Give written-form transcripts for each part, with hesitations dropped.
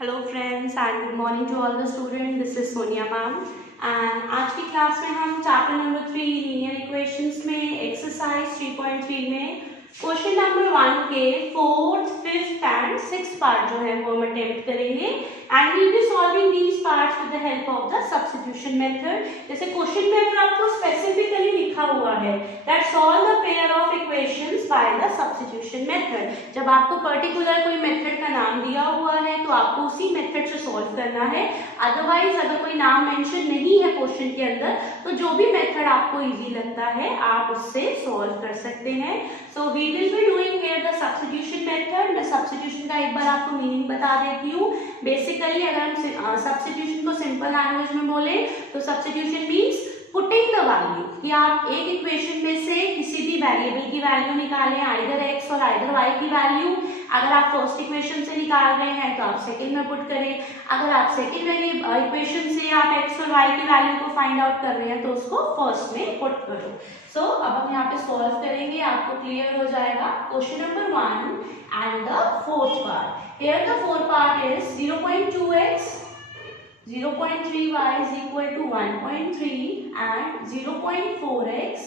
Hello friends and good morning to all the student. This is Sonia ma'am एंड आज की class में हम चैप्टर नंबर 3 लीनियर इक्वेशंस में एक्सरसाइज 3.3 में क्वेश्चन नंबर 1 के 4th, 5th and 6th part जो है वो हम अटेम्प्ट करेंगे and we will be solving these parts with the help of the substitution method. जैसे क्वेश्चन में अगर आपको स्पेसिफिकली लिखा हुआ है that solve the pair of equations by the substitution method, जब आपको पर्टिकुलर कोई मेथड का नाम दिया हुआ है तो आपको उसी मेथड से सॉल्व करना है। अदरवाइज अगर कोई नाम मेंशन नहीं है क्वेश्चन के अंदर तो जो भी मेथड आपको इजी लगता है आप उससे सॉल्व कर सकते हैं। So we will be doing here the substitution method. मैं सब्स्टिट्यूशन का एक बार आपको मीनिंग बता देती हूँ। बेसिकली अगर हम सब्स्टिट्यूशन को सिंपल लैंग्वेज में बोले तो substitution means putting the value, कि आप एक इक्वेशन में से किसी भी वेरिएबल की वैल्यू निकालें, आइदर x और आइदर y की वैल्यू। अगर आप फर्स्ट इक्वेशन से निकाल रहे हैं तो आप सेकंड में पुट करें, अगर आप सेकंड इक्वेशन से आप x और y की वैल्यू को फाइंड आउट कर रहे हैं तो उसको फर्स्ट में पुट करो। सो अब हम यहाँ पे सॉल्व करेंगे, आपको क्लियर हो जाएगा। Question number 1 and the fourth part. Here the fourth part is 0.2x 0.3y is equal to 1.3 and 0.4x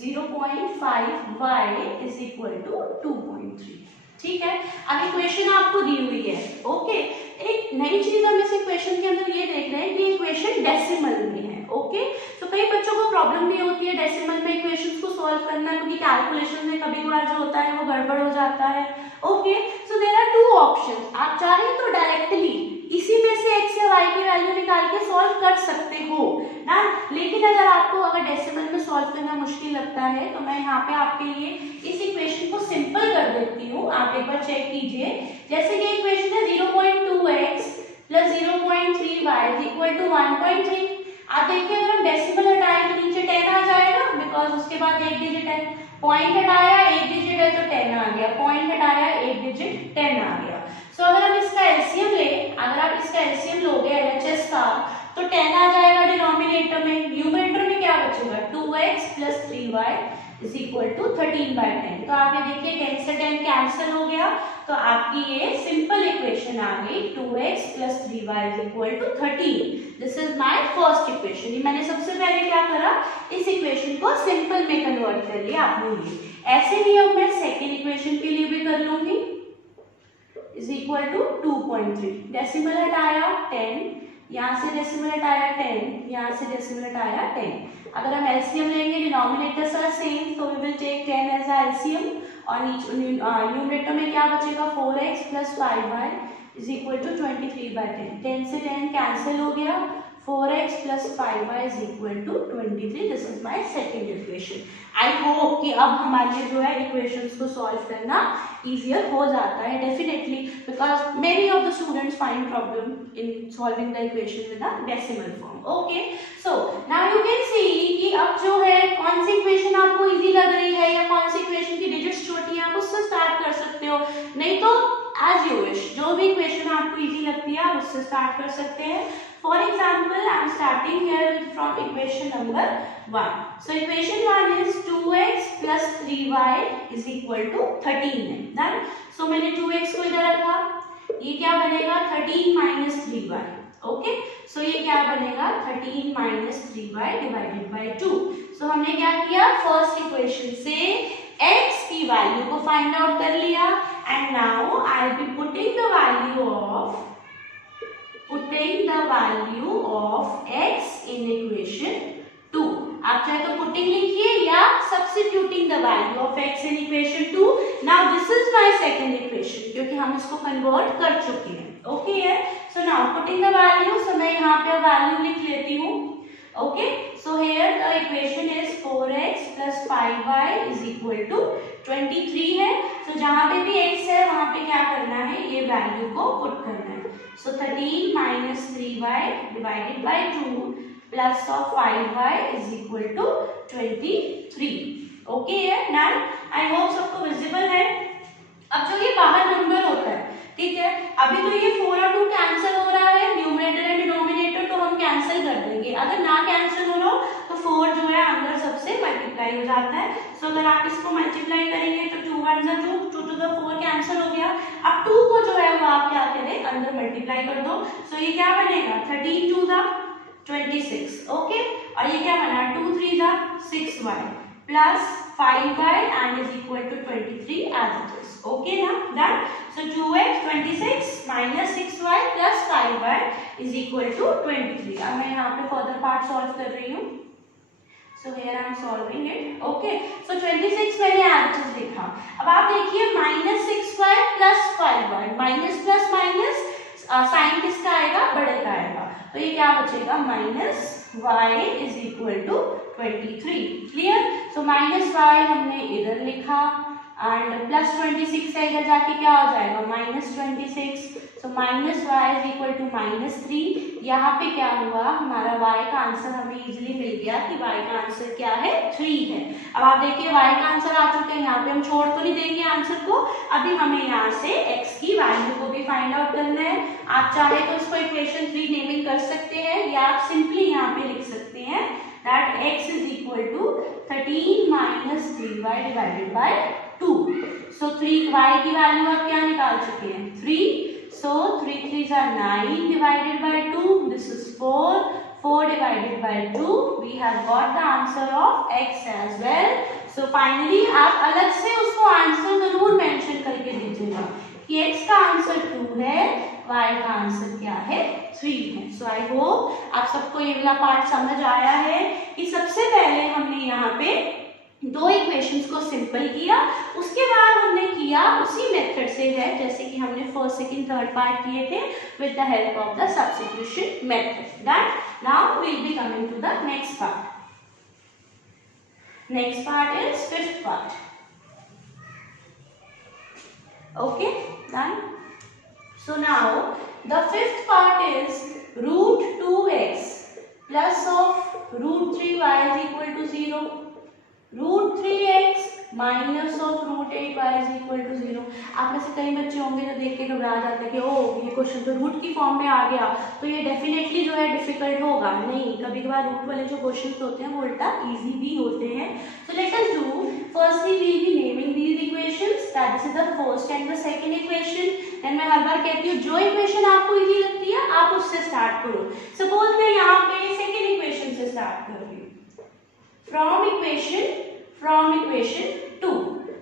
0.5y is equal to 2.3। ठीक है, अब इक्वेशन आपको दी हुई है। ओके, एक नई चीज हम इस इक्वेशन के अंदर ये देख रहे हैं कि इक्वेशन डेसिमल में है। ओके, तो कई बच्चों को प्रॉब्लम भी होती है डेसिमल में इक्वेशंस को सॉल्व करना, क्योंकि कैलकुलेशन में कभी कभार जो होता है वो गड़बड़ हो जाता है। Okay, so there are two options. आप चाहें तो डायरेक्टली इसी में से x या y की वैल्यू निकाल के सॉल्व कर सकते हो ना, लेकिन अगर डेसिमल में सॉल्व करना मुश्किल लगता है तो मैं यहाँ पे आपके लिए इस इक्वेशन को सिंपल कर देती हूँ। आप एक बार चेक कीजिए। जैसे कि इक्वेशन है 0.2x plus 0.3y is equal to 1.3। आप देखिए अगर हम डेसिमल हटाएं तो नीचे 10 आ जाएगा, बिकॉज उसके बाद एक डिजिट है। पॉइंट हटाया एक डिजिट है तो 10 आ गया, पॉइंट हटाया एक डिजिट 10 आ गया। सो अगर हम इसका एलसीएम ले, अगर आप इसका एलसीएम लोगे एलएचएस का तो 10 आ जाएगा डिनोमिनेटर में। न्यूमरेटर में क्या बचेगा 2x plus 3y is equal to 13/10। तो आप ये देखिए 10 से 10 कैंसिल हो गया, तो आपकी ये सिंपल इक्वेशन आ गई 2x plus 3y is equal to 13। This is my first equation. मैंने सबसे पहले क्या करा, इस इक्वेशन को सिंपल में कन्वर्ट कर लिया अपने लिए। ऐसे ही अब मैं सेकेंड इक्वेशन के लिए भी कर लूंगी, इज इक्वल टू 2.3। डेसिमल हटाया 10, यहाँ से डेसिमल हटाया 10, यहाँ से डेसिमल हटाया 10। अगर हम एलसीएम लेंगे डिनोमिनेटर्स आर सेम, तो we will take 10 as a LCM और न्यूमरेटर में क्या बचेगा 4x plus 5y is equal to 23/10। 10 से 10 कैंसिल हो गया, 4x plus 5y is equal to 23। This is my second equation. I hope कि अब हमारे लिए जो है equations को solve करना easier हो जाता है definitely, because many of the students find problem in solving the equation with a decimal form. Okay, so now you can see कि अब जो है कौन सी equation आपको easy लग रही है या कौन सी equation की digits छोटी है आप उससे start कर सकते हो, नहीं तो as you wish, जो भी equation आपको easy लगती है आप उससे start कर सकते हैं। For example, I am starting here with from equation number 1. So equation 1 is 2x plus 3y is equal to 13 है। Done? So मैंने 2x को इधर रखा, ये क्या बनेगा 13 minus 3y। Okay? So ये क्या बनेगा 13 minus 3y divided by 2. So हमने क्या किया, फर्स्ट इक्वेशन से x की वैल्यू को फाइंड आउट कर लिया and now I will be putting the value of x in equation 2। आप चाहे तो पुटिंग लिखिए या substituting the value of x in equation 2। Now this is my second equation, क्योंकि हम इसको कन्वर्ट कर चुके हैं। ओके है, so now putting the value, so मैं यहाँ पे वैल्यू लिख लेती हूँ। Okay, so here the equation is 4x plus 5y is equal to 23 है। सो जहाँ पे भी x है वहाँ पे क्या करना है, ये वैल्यू को पुट करना है। So 13 minus 3y divided by 2 plus of 5y is equal to 23। Okay है ना, I hope सबको विजिबल है। अब जो ये बाहर नंबर होता है, ठीक है, अभी तो ये 4 और 2 कैंसिल हो रहा है, न्यूमरेटर एंड डिनोमिनेटर तो हम कैंसिल कर देंगे। अगर ना कैंसिल हो रहा तो 4 जो है अंदर सबसे मल्टीप्लाई हो जाता है। सो अगर आप इसको मल्टीप्लाई करेंगे तो 2 1 जा 2, 2 to the 4 कैंसिल हो गया। अब 2 को जो है वो आप क्या करें, अंदर मल्टीप्लाई कर दो। सो ये क्या बनेगा, 13 2 जा 26, ओके। और ये क्या बना, 2 3 जा 6y plus 5y and is equal to 23 as it is, okay ना, done. So 2x 26 minus 6y plus 5y is equal to 23। अब मैं यहाँ पे फर्दर पार्ट सॉल्व कर रही हूँ। So here I am solving it. Okay. So 26 मैंने as it is लिखा। अब आप देखिए minus 6y plus 5y, minus plus minus sign किसका आएगा, बड़े का आएगा। तो ये क्या बचेगा, minus y is equal to 23। Clear. So minus y हमने इधर लिखा एंड प्लस 26 है, इधर जाके क्या हो जाएगा, minus 26। So minus y is equal to -3। यहाँ पे क्या हुआ, हमारा y का आंसर हमें इजीली मिल गया कि y का आंसर क्या है, 3 है। अब आप देखिए y का आंसर आ चुका है, यहाँ पे हम छोड़ तो नहीं देंगे आंसर को। अभी हमें यहाँ से x की वैल्यू को भी फाइंड आउट करना है। आप चाहे तो इसको इक्वेशन 3 नेमिंग कर सकते हैं, या आप सिंपली यहाँ पे लिख सकते हैं that x is equal to 13 minus 3y divided by 2। So 3y की वैल्यू आप क्या निकाल चुके हैं, 3। So 3 3s are 9 divided by 2. This is 4. 4 divided by 2. We have got the answer of x as well. So finally आप अलग से उसको आंसर जरूर मेंशन करके दीजिएगा कि x का आंसर 2 है, y का आंसर क्या है, 3 है। So I hope आप सबको ये वाला पार्ट समझ आया है कि सबसे पहले हमने यहाँ पे दो इक्वेशंस को सिंपल किया, उसके बाद हमने किया उसी मेथड से है जैसे कि हमने फर्स्ट सेकंड थर्ड पार्ट किए थे with the help of the substitution method. Done. Now we will be coming to the next part. Next part is fifth part, okay, done. So now the fifth part is √2x plus of √3y is equal to 0, √3x minus of √8y is equal to 0। आप में से कई बच्चे होंगे जो देख के घबरा जाते हैं कि ओह ये क्वेश्चन तो रूट की फॉर्म में आ गया तो ये डेफिनेटली जो है डिफिकल्ट होगा। नहीं, कभी कभार रूट वाले जो क्वेश्चंस होते हैं वो उल्टा इजी भी होते हैं। So let us do, firstly we will be naming these equations, that is the first and the second equation. Then मैं हर बार कहती हूँ जो इक्वेशन आपको इजी लगती है आप उससे स्टार्ट करो। सपोज मैं यहाँ पे सेकंड इक्वेशन से स्टार्ट कर रही हूँ, from equation 2.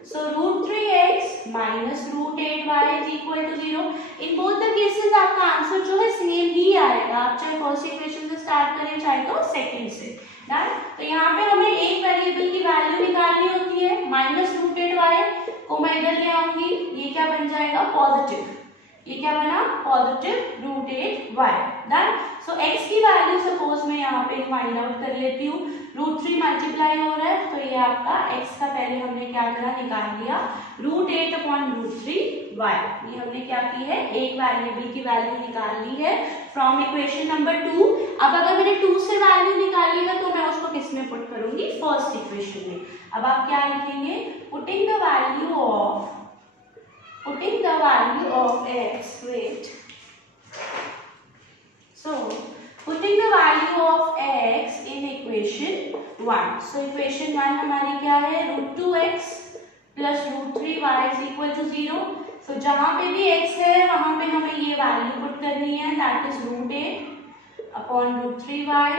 So √3x minus √8y is equal to 0. In both the cases आपका आंसर जो है सेम ही आएगा, आप चाहे फर्स्ट इक्वेशन से स्टार्ट करें चाहे तो सेकंड से। डन। तो यहाँ पे हमें एक वेरिएबल की वैल्यू निकालनी होती है, -√8y को मैं इधर ले आऊंगी, ये क्या बन जाएगा, पॉजिटिव। ये क्या बना, पॉजिटिव √8y। डन। सो x की वैल्यू सपोज मैं यहाँ पे फाइंड आउट कर लेती हूँ, √3 मल्टीप्लाई हो रहा है तो ये आपका x का पहले हमने क्या करा, निकाल लिया √8/√3y। ये हमने क्या की है, एक वेरिएबल की वैल्यू निकाल ली है फ्रॉम इक्वेशन नंबर 2। अब अगर मैंने 2 से वैल्यू निकाली है तो मैं उसको किस में पुट करूंगी, फर्स्ट इक्वेशन में। अब आप क्या लिखेंगे, putting the value of x, wait, so putting the value of x in equation 1, so equation 1 हमारी क्या है, √2x plus √3y is equal to 0। so जहां पे भी x है वहां पे हमें ये वैल्यू पुट करनी है, that is √8/√3y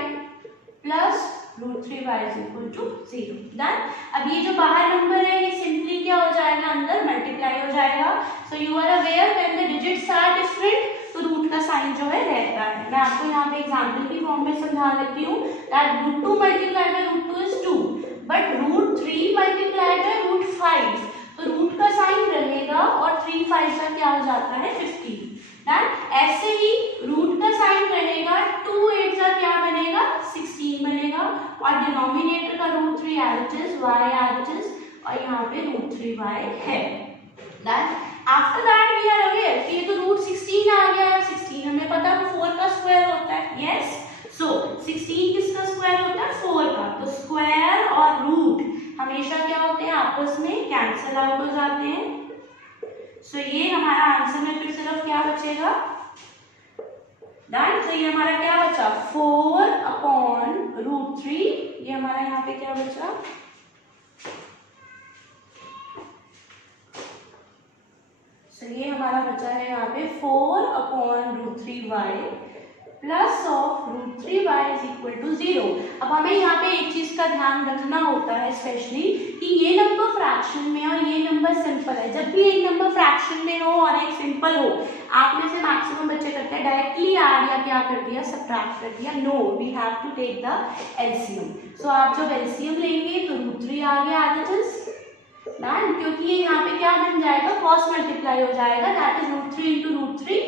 plus √3y is equal to 0। Done. अब ये जो बाहर नंबर है ये सिंपली क्या हो जाएगा, अंदर मल्टीप्लाई हो जाएगा। So you are aware when the digits are different तो रूट का साइन जो है रहता है। मैं आपको यहाँ पे एग्जांपल की फॉर्म में समझा देती हूँ that √2 multiply by √2 is 2, but √3 multiply by √5 तो रूट का साइन रहेगा और 3 5 का क्या हो जाता है, 15। ऐसे ही रूट का साइन रहेगा, 2 8 का क्या बनेगा, 16 बनेगा, और डिनोमिनेटर का √3 as it is, y as it is, और यहाँ पे √3y है। After that we are aware कि ये तो √16 आ गया है, 16 हमें पता है 4 का स्क्वायर होता है, यस। सो 16 किसका स्क्वायर होता है, 4 का। तो स्क्वायर और रूट हमेशा क्या होते हैं, आपस में कैंसिल आउट हो जाते हैं। सो ये हमारा आंसर में फिर सिर्फ क्या बचेगा, डन। तो ये हमारा क्या बचा 4/√3, ये हमारा यहाँ पे क्या बचा ये हमारा बचा है यहाँ पे 4/√3y plus of √3y is equal to 0। अब हमें यहाँ पे एक चीज का ध्यान रखना होता है स्पेशली कि ये नंबर फ्रैक्शन में और ये नंबर सिंपल है। जब भी एक नंबर फ्रैक्शन में हो और एक सिंपल हो, आप में से मैक्सिमम बच्चे करते हैं डायरेक्टली ऐड या क्या कर दिया सब्ट्रैक्ट कर दिया। No, we have to take the LCM. So आप जब एलसीएम लेंगे तो √3 आ गया एज डन, क्योंकि ये यहाँ पे क्या बन जाएगा क्रॉस मल्टीप्लाई हो जाएगा, that is √3 into √3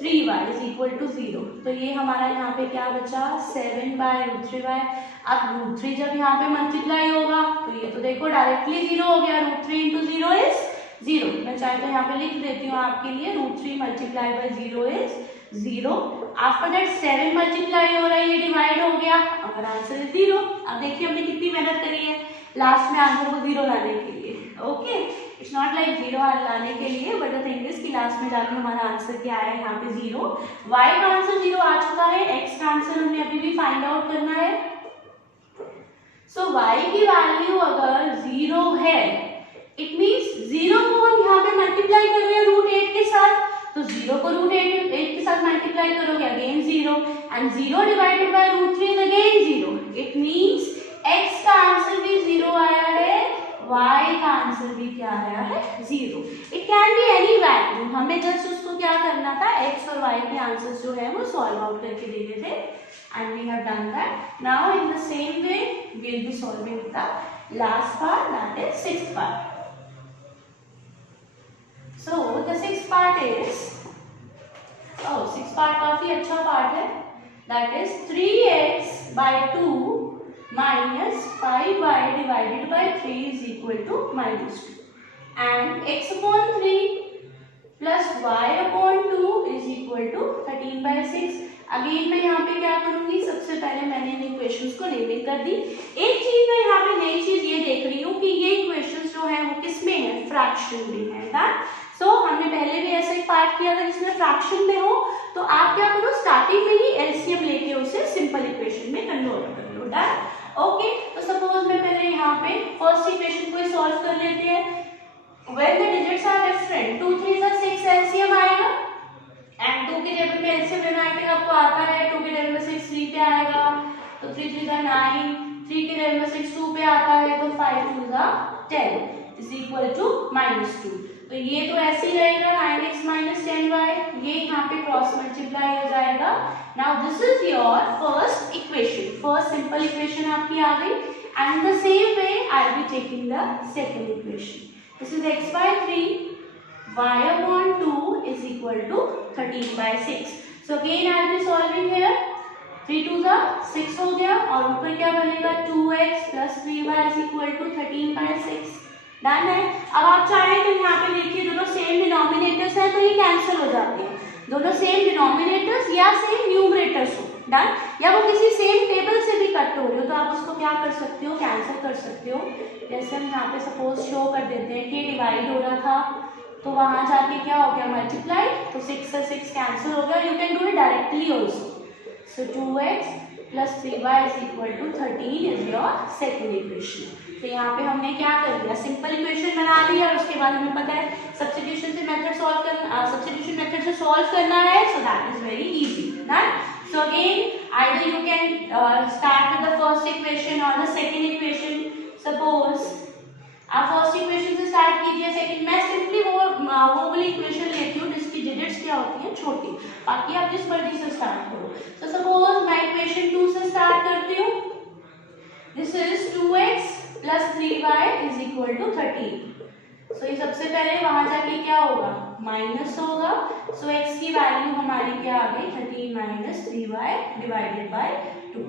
3y is equal to 0। तो ये हमारा यहाँ पे क्या बचा 7/√3y। अब √3 जब यहाँ पे मल्टीप्लाई होगा तो ये तो देखो डायरेक्टली 0 हो गया, √3 इंटू 0 इज 0। मैं चाहे तो यहाँ पे लिख देती हूँ आपके लिए √3 multiply by 0 is 0। After that 7 multiply हो रहा है, ये डिवाइड हो गया, अगर आंसर इज 0। अब देखिए हमने कितनी मेहनत करी है लास्ट में आंसर को 0 लाने के लिए। ओके, इट्स नॉट लाइक 0 लाने के लिए, बट द थिंग इज कि लास्ट में जाके हमारा आंसर क्या है यहाँ पे 0। y का आंसर 0 आ चुका है, x का आंसर हमने अभी भी फाइंड आउट करना है। सो y की वैल्यू अगर 0 है, इट मींस 0 को हम यहाँ पे मल्टीप्लाई कर रहे हैं √8 के साथ, तो 0 को √8 के साथ मल्टीप्लाई करोगे again 0, and 0 divided by √3 is again 0। It means x का आंसर भी 0 आया है, y का आंसर भी क्या आया है 0। It can be any value, हमें जस्ट उसको क्या करना था x और y के आंसर्स जो है वो सॉल्व आउट करके देने थे, and we have done that. Now in the same way we will be solving the last part, that is 6th part. So the 6th part is 6th part काफी अच्छा part है, that is 3x/2 minus 5y divided by 3 is equal to -2, and x/3 plus y/2 is equal to 13/6। Again मैं यहाँ पे क्या करूंगी, सबसे पहले मैंने इन इक्वेशंस को नेमिंग कर दी। एक चीज मैं यहाँ पे नई चीज ये देख रही हूँ कि ये इक्वेशंस जो है वो किस में है, फ्रैक्शन में है ना। सो हमने पहले भी ऐसा एक पार्ट किया था जिसमें फ्रैक्शन में हो, तो आप क्या करो स्टार्टिंग में ही एलसीएम लेके उसे सिंपल इक्वेशन में कन्वर्ट कर लो। डन। ओके, तो सपोज मैं पहले यहाँ पे फर्स्ट इक्वेशन को सॉल्व कर लेते हैं। When the digits are different, 2 3 6 LCM आएगा, एंड 2 के टेबल में एलसीएम लेना है आपको आता है, 2 के टेबल में 6 3 पे आएगा, तो 3 3 9, 3 के टेबल में 6 2 पे आता है, तो 5 2 10 इज इक्वल टू -2। तो ये तो ऐसे ही रहेगा 9x - 10y, ये यहाँ पे क्रॉस मल्टीप्लाई हो जाएगा। Now this is your first equation, first simple equation आपकी आ गई, and the same way I will be taking the second equation. This is x/3 y/2 is equal to 13/6। So again I will be solving here, 3 2 6 हो गया, और ऊपर क्या बनेगा 2x + 3y is equal to 13/6। Done है। अब आप चाहें तो यहाँ पे देखिए दोनों सेम डिनोमिनेटर्स हैं, तो ये कैंसिल हो जाते हैं, दोनों सेम डिनोमिनेटर्स या सेम न्यूमरेटर्स हो। डन, या वो किसी सेम टेबल से भी कट हो रहे हो, तो आप उसको क्या कर सकते हो, कैंसिल कर सकते हो। जैसे हम यहाँ पे सपोज शो कर देते हैं कि डिवाइड हो रहा था, तो वहां जाके क्या हो गया मल्टीप्लाई, तो 6 से 6 कैंसिल हो गया। You can do it directly also. So 2x + 3y is equal to 13 is your second equation। तो यहाँ पे हमने क्या कर दिया, सिंपल इक्वेशन बना ली, और उसके बाद हमें पता है सब्स्टिट्यूशन से मेथड सॉल्व करना, सब्स्टिट्यूशन मेथड से सॉल्व करना है, so that is very easy. Done. So again either you can start with the first equation और द सेकंड इक्वेशन। सपोज आप फर्स्ट इक्वेशन से स्टार्ट कीजिए, सेकंड मैं सिंपली वो वाली इक्वेशन लेती हूँ जिसकी डिजिट्स क्या होती हैं छोटी, बाकी आप जिस मर्जी से स्टार्ट करो। सो सपोज मैं इक्वेशन 2 से स्टार्ट करती हूँ। This is 2x + 3y is equal to 13। सो ये सबसे पहले वहां जाके क्या होगा, माइनस होगा। सो x की वैल्यू हमारी क्या आ गई 13 - 3y divided by 2।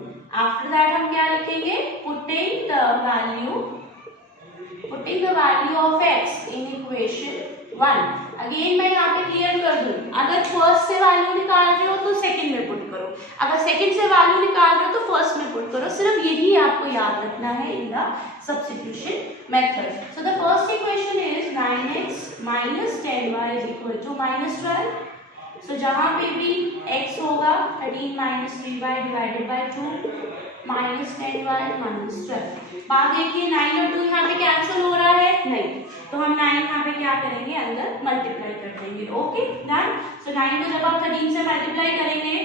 After that हम क्या लिखेंगे, putting the value of x in equation 1। Again मैं यहाँ पे क्लियर कर दूं, अगर फर्स्ट से वैल्यू निकाल रहे हो तो सेकंड में पुट करो, अगर सेकंड से वैल्यू निकाल रहे हो तो फर्स्ट में पुट करो। सिर्फ यही आपको याद रखना है in the substitution method. So the first equation is 9x - 10y is equal to -12। सो जहाँ पे भी x होगा 13 minus 3y divided by 2 minus 10y minus 12। बात देखिए 9 और 2 यहाँ पे कैंसिल हो रहा है नहीं, तो हम 9 यहाँ पे क्या करेंगे अंदर मल्टीप्लाई कर देंगे। Okay done. सो 9 को जब आप 13 से मल्टीप्लाई करेंगे,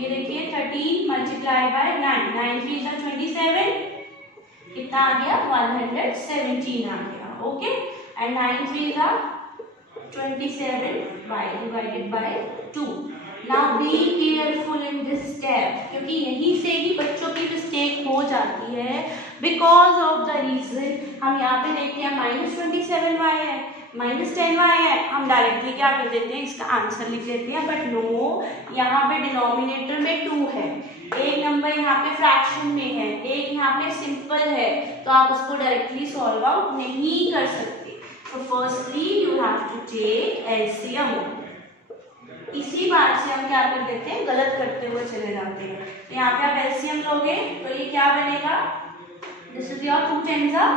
ये देखिए 13 मल्टीप्लाई बाय 9, 9 3 जा 27, कितना आ गया 117 आ गया। ओके एंड 9 3 जा 27y divided by 2। Now be careful in this step, क्योंकि यहीं से ही बच्चों की मिस्टेक हो जाती है। बिकॉज ऑफ द रीजन हम यहाँ पे देखते हैं -27y है, -10y है, हम डायरेक्टली क्या कर देते हैं इसका आंसर लिख देते हैं। बट नो, यहाँ पे डिनोमिनेटर में 2 है, एक नंबर यहाँ पे फ्रैक्शन में है, एक यहाँ पे सिंपल है, तो आप उसको डायरेक्टली सॉल्व आउट नहीं कर सकते। So firstly you have to take LCM। इसी बात से हम क्या कर देते हैं, गलत करते हुए चले जाते हैं। तो यहाँ पे आप LCM लोगे तो ये क्या बनेगा, this is your 2 10s are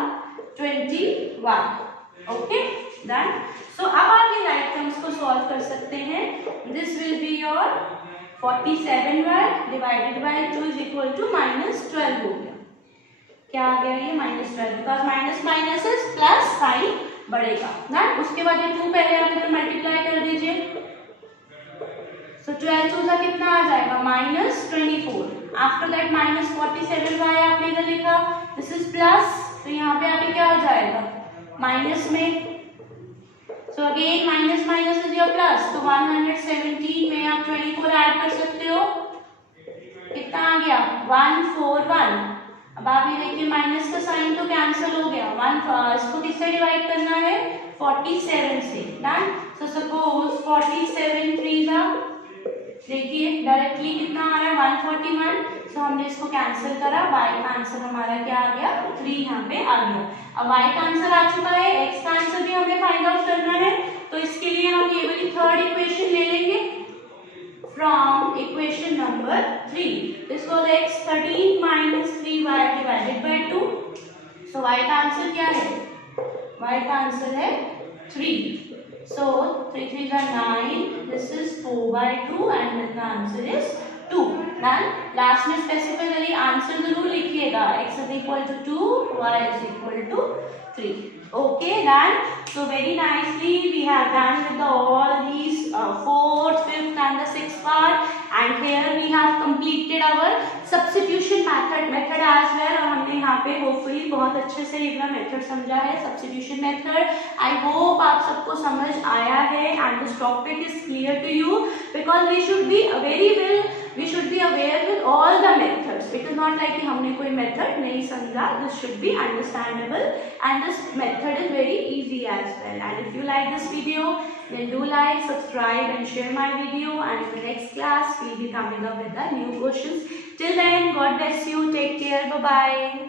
21। Okay done. So अब आप ये राइट टर्म्स को सॉल्व कर सकते हैं। This will be your 47y divided by 2 is equal to -12 हो गया। क्या आ गया ये -12, because minus minus is plus sign बढ़ेगा ना। उसके बाद ये 2 पहले आप इधर मल्टीप्लाई कर दीजिए। सो 12 2 कितना आ जाएगा -24। आफ्टर दैट -47y आपने इधर लिखा, दिस इज प्लस, तो यहाँ पे आके क्या हो जाएगा माइनस में। So again minus minus is your plus, तो 117 में आप 24 ऐड कर सकते हो, कितना आ गया 141। अब आप ये देखिए माइनस का साइन तो कैंसिल हो गया, इसको किससे डिवाइड करना है 47 से। डन। सो सपोज 47 3 जा, देखिए डायरेक्टली कितना आ रहा है 141। सो हमने इसको कैंसिल करा, y का आंसर हमारा क्या आ गया 3 यहाँ पे आ गया। अब y का आंसर आ चुका है, x का आंसर भी हमें फाइंड आउट करना है, तो इसके लिए हम ये वाली थर्ड इक्वेशन ले लेंगे from equation number 3. This was x 13 minus 3y divided by 2. So y का आंसर क्या है, y का आंसर है 3. So 3 3 are 9. This is 4 by 2 and the answer is 2. Then last में specifically आंसर जरूर लिखिएगा, x is equal to 2, y is equal to 3. Okay, done. So very nicely we have done with all these 4th, 5th and the 6th part, and here we have completed our substitution method as well। और हमने यहाँ पे hopefully बहुत अच्छे से ये वाला method समझा है, substitution method। I hope आप सबको समझ आया है and this topic is clear to you, because we should be aware with all the methods। It is not like कि हमने कोई method नहीं समझा, this should be understandable and this method is very easy as well। And if you like this video, then do like, subscribe and share my video, and in the next class we'll be coming up with the new questions. Till then, God bless you, take care, bye bye।